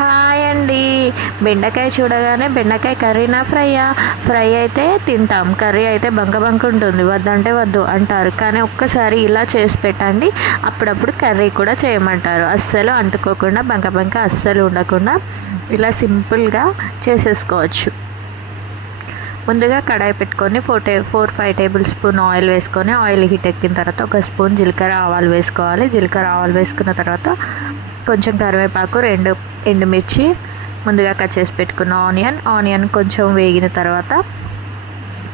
Hi అండి. బెండకాయ చూడగానే బెండకాయ కర్రీనా ఫ్రైయా? ఫ్రై అయితే తింటాం. కర్రీ అయితే బంక బంక ఉంటుంది. వద్దంటే వద్దు అంటారు. కానీ ఒక్కసారి ఇలా చేసి పెట్టండి. అప్పుడప్పుడు కర్రీ కూడా చేయమంటారు. అస్సలు అంటుకోకుండా బంక బంక అస్సలు ఉండకుండా ఇలా సింపుల్గా చేసేసుకోవచ్చు. ముందుగా కడాయి పెట్టుకొని ఫోర్ టే four five tablespoon oil వేసుకొని ఆయిల్ హీట్ ఎక్కిన తర్వాత ఒక స్పూన్ జీలకర్ర ఆవాలు వేసుకోవాలి. జీలకర్ర ఆవాలు వేసుకున్న తర్వాత కొంచెం కరివేపాకు రెండు ఎండుమిర్చి ముందుగా కట్ చేసి పెట్టుకున్న ఆనియన్. ఆనియన్ కొంచెం వేగిన తర్వాత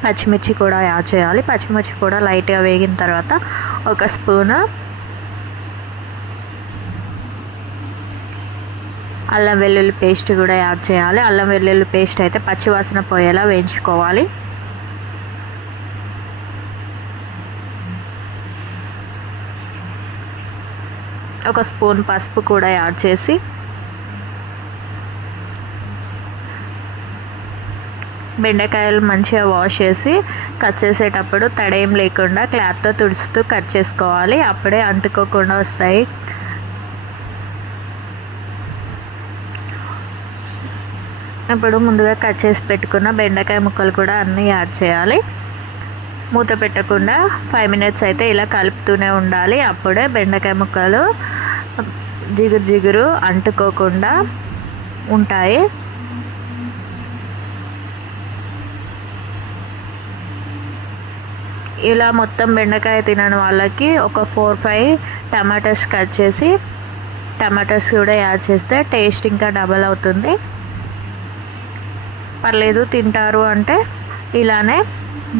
పచ్చిమిర్చి కూడా యాడ్ చేయాలి. పచ్చిమిర్చి కూడా లైట్గా వేగిన తర్వాత ఒక స్పూను అల్లం వెల్లుల్లి పేస్ట్ కూడా యాడ్ చేయాలి. అల్లం వెల్లుల్లి పేస్ట్ అయితే పచ్చివాసన పోయేలా వేయించుకోవాలి. ఒక స్పూన్ పసుపు కూడా యాడ్ చేసి బెండకాయలు మంచిగా వాష్ చేసి కట్ చేసేటప్పుడు తడేం లేకుండా క్లాత్తో తుడుస్తూ కట్ చేసుకోవాలి. అప్పుడే అంటుకోకుండా వస్తాయి. ఇప్పుడు ముందుగా కట్ చేసి పెట్టుకున్న బెండకాయ ముక్కలు కూడా అన్నీ యాడ్ చేయాలి. మూత పెట్టకుండా ఫైవ్ మినిట్స్ అయితే ఇలా కలుపుతూనే ఉండాలి. అప్పుడే బెండకాయ ముక్కలు జిగురు జిగురు అంటుకోకుండా ఉంటాయి. ఇలా మొత్తం బెండకాయ తినని వాళ్ళకి ఒక ఫోర్ ఫైవ్ టమాటాస్ కట్ చేసి టమాటాస్ కూడా యాడ్ చేస్తే టేస్ట్ ఇంకా డబల్ అవుతుంది. పర్లేదు తింటారు అంటే ఇలానే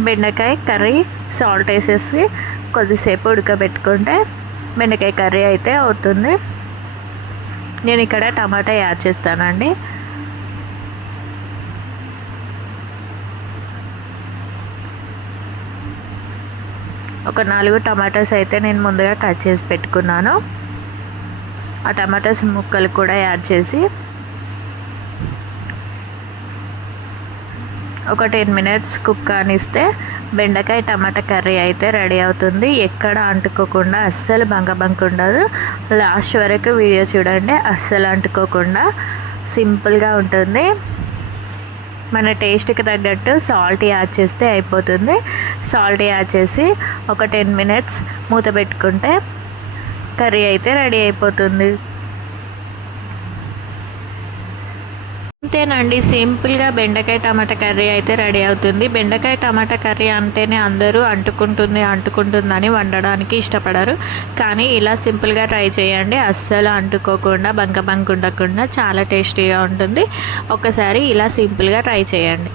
బెండకాయ కర్రీ సాల్ట్ వేసేసి కొద్దిసేపు ఉడకబెట్టుకుంటే బెండకాయ కర్రీ అయితే అవుతుంది. నేను ఇక్కడ టమాటా యాడ్ చేస్తానండి. ఒక నాలుగు టమాటాస్ అయితే నేను ముందుగా కట్ చేసి పెట్టుకున్నాను. ఆ టమాటాస్ ముక్కలు కూడా యాడ్ చేసి ఒక టెన్ మినిట్స్ కుక్ కానిస్తే బెండకాయ టమాటా కర్రీ అయితే రెడీ అవుతుంది. ఎక్కడ అంటుకోకుండా అస్సలు బంక ఉండదు. లాస్ట్ వరకు వీడియో చూడండి అస్సలు అంటుకోకుండా సింపుల్గా ఉంటుంది. మన టేస్ట్కి తగ్గట్టు సాల్ట్ యాడ్ చేస్తే అయిపోతుంది. సాల్ట్ యాడ్ చేసి ఒక టెన్ మినిట్స్ మూత పెట్టుకుంటే కర్రీ అయితే రెడీ అయిపోతుంది. అంతేనండి సింపుల్గా బెండకాయ టమాటా కర్రీ అయితే రెడీ అవుతుంది. బెండకాయ టమాటా కర్రీ అంటేనే అందరూ అంటుకుంటుంది అంటుకుంటుందని వండడానికి ఇష్టపడరు. కానీ ఇలా సింపుల్గా ట్రై చేయండి. అస్సలు అంటుకోకుండా బంక బంక ఉండకుండా చాలా టేస్టీగా ఉంటుంది. ఒకసారి ఇలా సింపుల్గా ట్రై చేయండి.